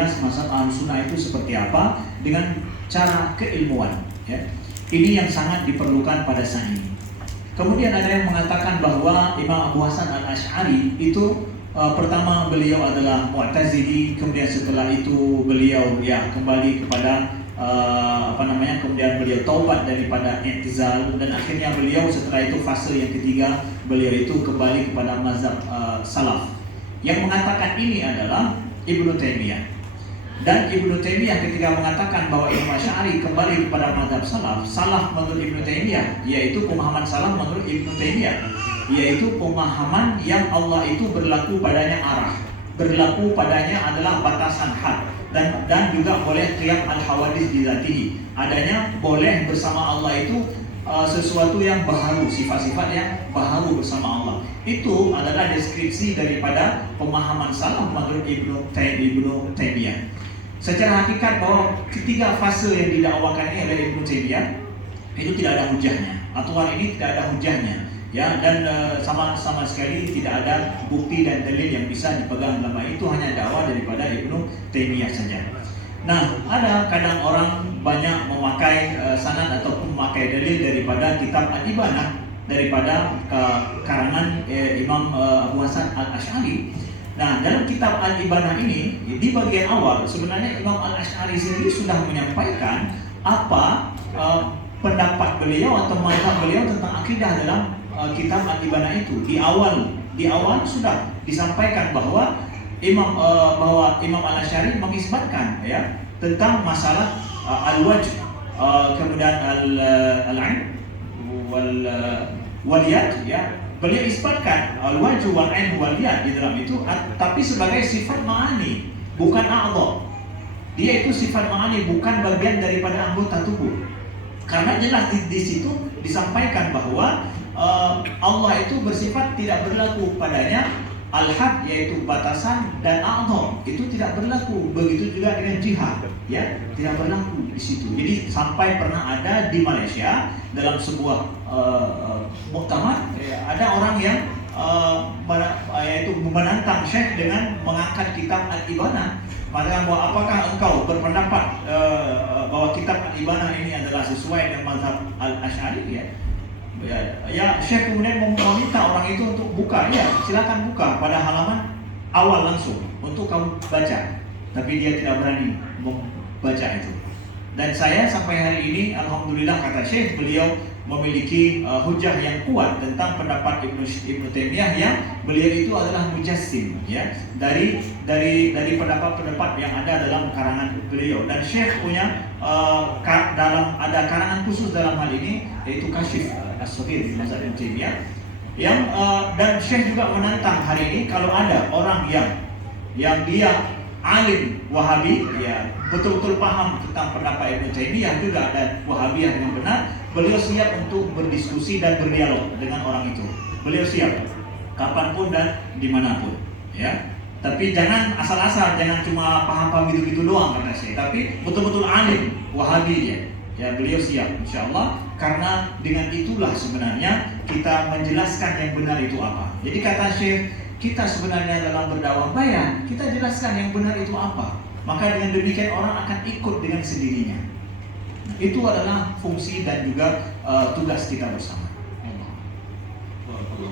memperjelas mazhab Ahlussunnah itu seperti apa dengan cara keilmuan. Ya. Ini yang sangat diperlukan pada saat ini. Kemudian ada yang mengatakan bahwa Imam Abu Hasan Al-Asy'ari itu pertama beliau adalah Mu'tazili, kemudian setelah itu beliau ya kembali kepada kemudian beliau taubat daripada i'tizal, dan akhirnya beliau setelah itu fase yang ketiga beliau itu kembali kepada mazhab salaf. Yang mengatakan ini adalah Ibnu Taimiyah. Dan Ibnu Taimiyah ketika mengatakan bahwa Imam Asy'ari kembali kepada mazhab salaf, salaf menurut Ibnu Taimiyah yaitu pemahaman salaf menurut Ibnu Taimiyah, yaitu pemahaman yang Allah itu berlaku padanya arah, berlaku padanya adalah batasan had, dan juga boleh qiyam al-hawadits bi dzatihi, adanya boleh bersama Allah itu sesuatu yang baharu, sifat-sifat yang baharu bersama Allah. Itu adalah deskripsi daripada pemahaman salaf menurut Ibnu Taimiyah. Secara hakikat bahwa ketiga fase yang didakwakan ini oleh Ibnu Taimiyah itu tidak ada hujahnya. Aturan ini tidak ada hujahnya, ya, dan sama sekali tidak ada bukti dan dalil yang bisa dipegang dalam itu, hanya dakwah daripada Ibnu Taimiyah saja. Nah, ada kadang orang banyak memakai sanad ataupun memakai dalil daripada kitab Al-Ibanah daripada karangan Imam Abu Hasan Al-Asy'ari. Nah, dalam kitab Al-Ibanah ini di bagian awal sebenarnya Imam Al-Asy'ari sendiri sudah menyampaikan apa pendapat beliau atau mazhab beliau tentang akidah dalam kitab Al-Ibanah itu. Di awal sudah disampaikan bahwa Imam Al-Asy'ari mengisbatkan ya tentang masalah al-wajh, kemudian al-'ain wal yad, ya. Beliau isbatkan al-wajh wal 'ain wal yad di dalam itu, tapi sebagai sifat ma'ani, bukan a'dha. Dia itu sifat ma'ani, bukan bagian daripada anggota tubuh. Karena jelas di situ disampaikan bahwa Allah itu bersifat tidak berlaku padanya al-had, yaitu batasan, dan a'dha itu tidak berlaku. Begitu juga dengan jihad, ya, tidak berlaku di situ. Jadi sampai pernah ada di Malaysia dalam sebuah muktamar, ada orang yang yaitu menantang Syekh dengan mengangkat kitab Al-Ibanah, mengatakan bahwa apakah engkau berpendapat bahwa kitab Al-Ibanah ini adalah sesuai dengan mazhab Al-Asy'ari, ya. Syekh kemudian meminta orang itu untuk buka, ya silakan buka pada halaman awal langsung untuk kamu baca, tapi dia tidak berani membaca itu. Dan saya sampai hari ini alhamdulillah, kata Syekh, beliau memiliki hujah yang kuat tentang pendapat Ibnu Taimiyah yang beliau itu adalah mujassim, ya, dari pendapat-pendapat yang ada dalam karangan beliau. Dan Syekh punya ada karangan khusus dalam hal ini, yaitu Kasyif As-Saghir di mazhab Ibnu Taimiyah, yang dan Syekh juga menantang hari ini kalau ada orang yang dia alim Wahabi, ya, betul-betul paham tentang pendapat Ibnu Taimiyah, juga ada Wahabiyah yang benar, beliau siap untuk berdiskusi dan berdialog dengan orang itu. Beliau siap kapanpun dan dimanapun, ya. Tapi jangan asal-asal, jangan cuma paham-paham gitu-gitu doang, kata saya. Tapi betul-betul alim Wahabi dia. Ya, beliau siap, insyaallah. Karena dengan itulah sebenarnya kita menjelaskan yang benar itu apa. Jadi kata Syekh, kita sebenarnya dalam berdakwah bayan, kita jelaskan yang benar itu apa. Maka dengan demikian orang akan ikut dengan sendirinya. Itu adalah fungsi dan juga tugas kita bersama.